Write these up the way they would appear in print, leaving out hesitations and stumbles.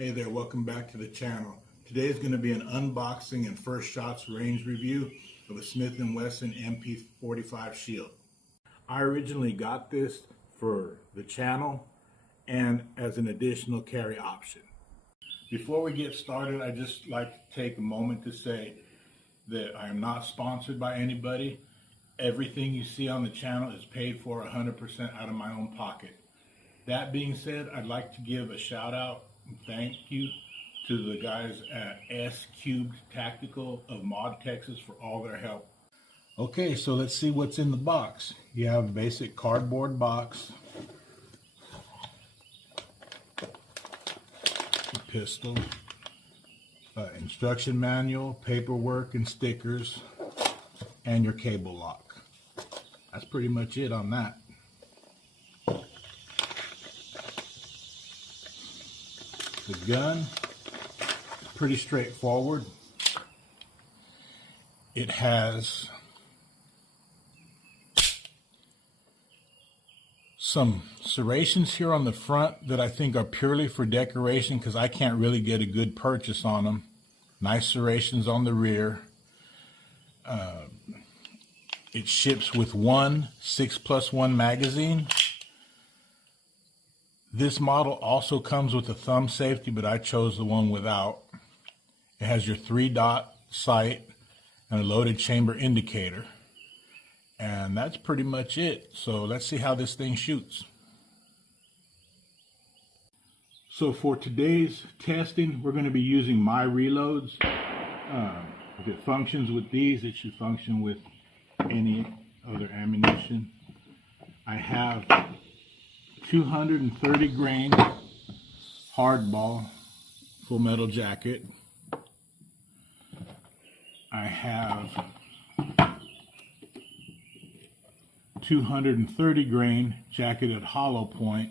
Hey there, welcome back to the channel. Today is going to be an unboxing and first shots range review of a Smith & Wesson M&P 45 shield. I originally got this for the channel and as an additional carry option. Before we get started, I'd just like to take a moment to say that I am not sponsored by anybody. Everything you see on the channel is paid for 100% out of my own pocket. That being said, I'd like to give a shout out and thank you to the guys at S Cubed Tactical of Maud, Texas for all their help. Okay, so let's see what's in the box. You have a basic cardboard box, a pistol, instruction manual, paperwork and stickers, and your cable lock. That's pretty much it on that. The gun is pretty straightforward. It has some serrations here on the front that I think are purely for decoration because I can't really get a good purchase on them. Nice serrations on the rear. It ships with one 6+1 magazine. This model also comes with a thumb safety, but I chose the one without. It has your 3-dot sight and a loaded chamber indicator. And that's pretty much it. So let's see how this thing shoots. So for today's testing, we're going to be using my reloads. If it functions with these, it should function with any other ammunition. I have 230 grain hardball full metal jacket. I have 230 grain jacketed hollow point.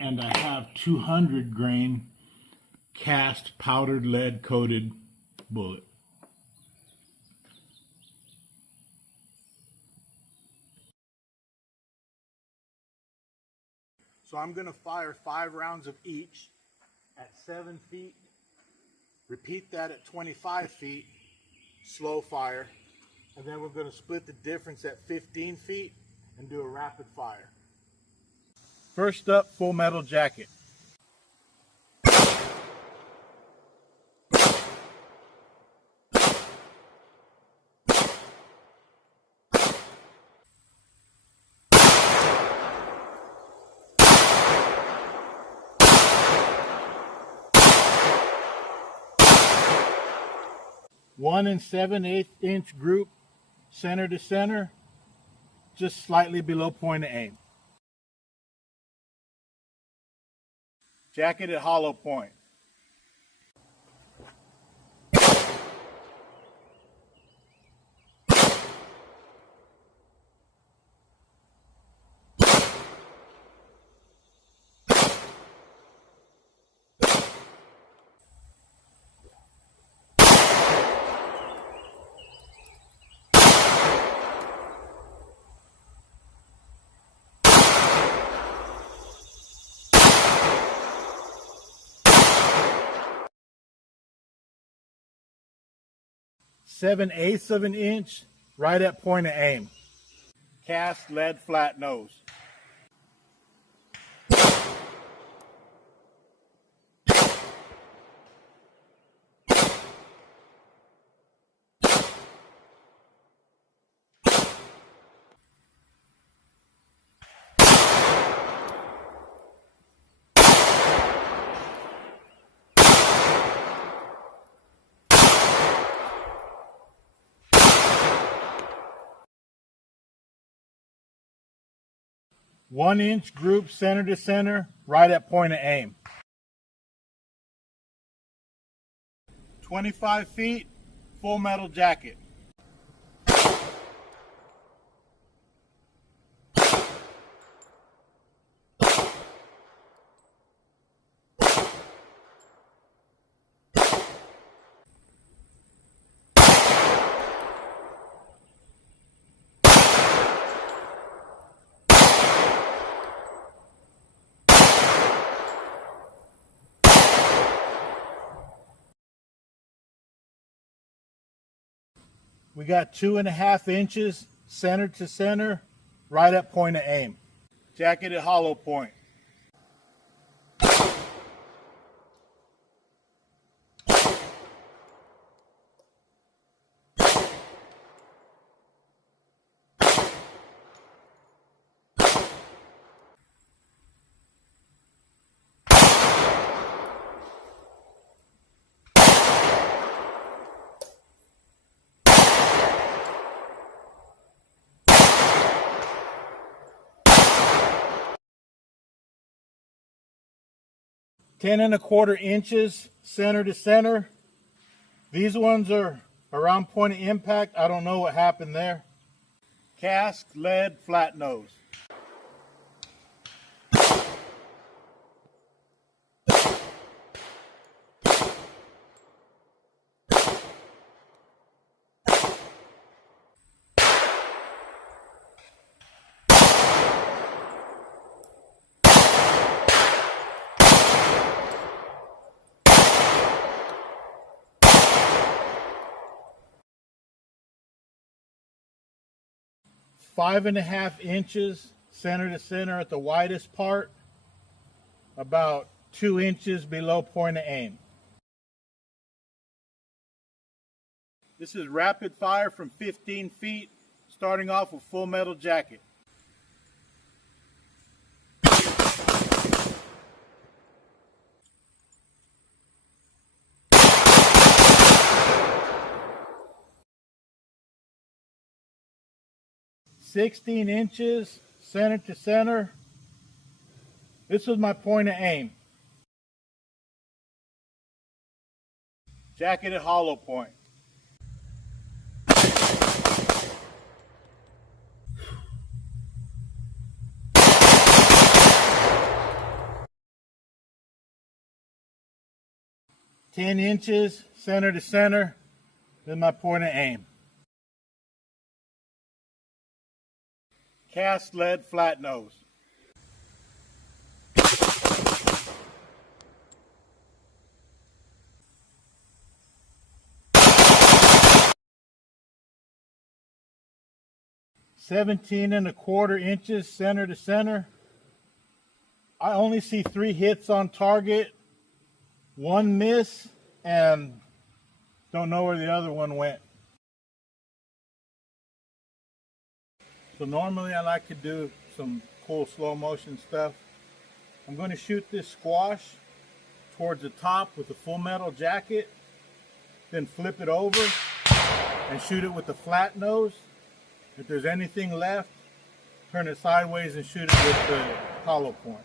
And I have 200 grain cast powdered lead coated bullet. So I'm going to fire 5 rounds of each at 7 feet. Repeat that at 25 feet, slow fire. And then we're going to split the difference at 15 feet and do a rapid fire. First up, full metal jacket. One 7/8 inch group, center to center, just slightly below point of aim. Jacketed hollow point. Seven-eighths of an inch, right at point of aim. Cast lead flat nose. One-inch group, center to center, right at point of aim. 25 feet, full metal jacket. We got 2.5 inches center to center, right at point of aim. Jacketed hollow point. Ten and a quarter inches center to center. These ones are around point of impact. I don't know what happened there. Cast lead flat nose. Five and a half inches center to center at the widest part, about 2 inches below point of aim. This is rapid fire from 15 feet, starting off with full metal jacket. "16 inches center to center. This was my point of aim. Jacketed hollow point. "10 inches center to center. This is my point of aim. Cast lead flat nose. "17 and a quarter inches center to center. I only see 3 hits on target, 1 miss, and don't know where the other one went. So normally I like to do some cool slow motion stuff. I'm going to shoot this squash towards the top with the full metal jacket, then flip it over and shoot it with the flat nose. If there's anything left, turn it sideways and shoot it with the hollow point.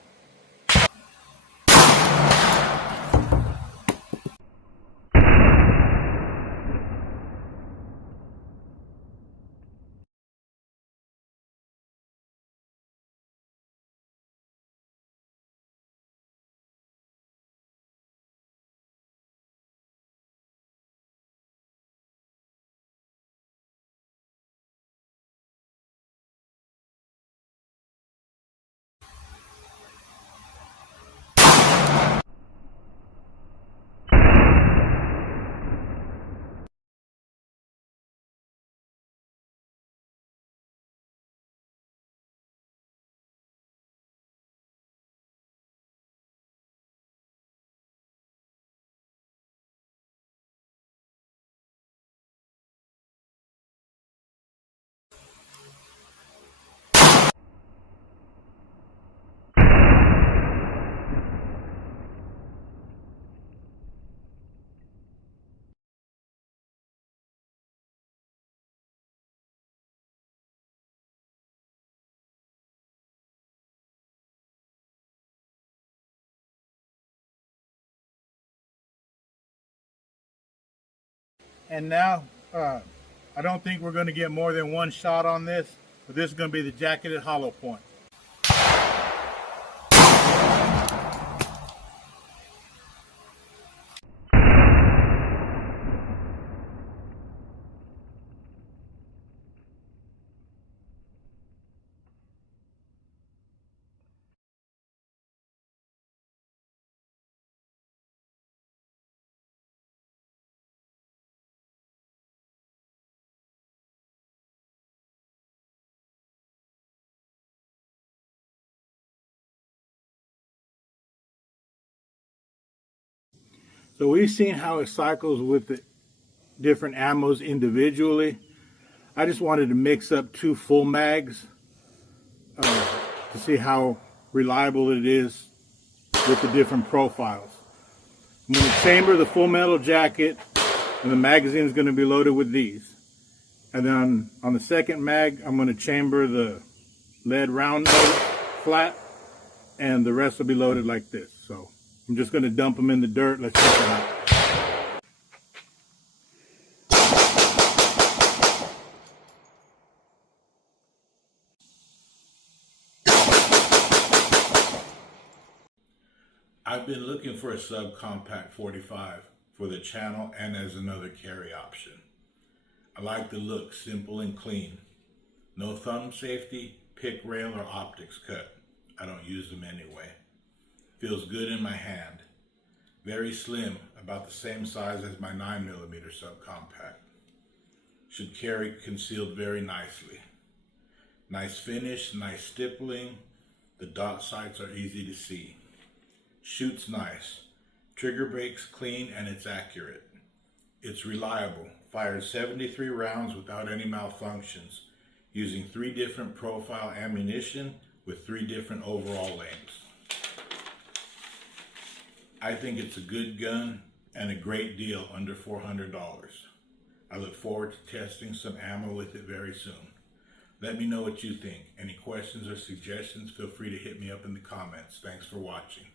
And now, I don't think we're going to get more than 1 shot on this, but this is going to be the jacketed hollow point. So we've seen how it cycles with the different ammos individually. I just wanted to mix up 2 full mags to see how reliable it is with the different profiles. I'm going to chamber the full metal jacket, and the magazine is going to be loaded with these. And then on the second mag, I'm going to chamber the lead round nose flat, and the rest will be loaded like this. So I'm just going to dump them in the dirt. Let's check it out. I've been looking for a subcompact 45 for the channel and as another carry option. I like the look, simple and clean. No thumb safety, pick rail, or optics cut. I don't use them anyway. Feels good in my hand. Very slim, about the same size as my 9mm subcompact. Should carry concealed very nicely. Nice finish, nice stippling. The dot sights are easy to see. Shoots nice. Trigger breaks clean and it's accurate. It's reliable. Fires 73 rounds without any malfunctions, using 3 different profile ammunition with 3 different overall lengths. I think it's a good gun and a great deal under $400. I look forward to testing some ammo with it very soon. Let me know what you think. Any questions or suggestions, feel free to hit me up in the comments. Thanks for watching.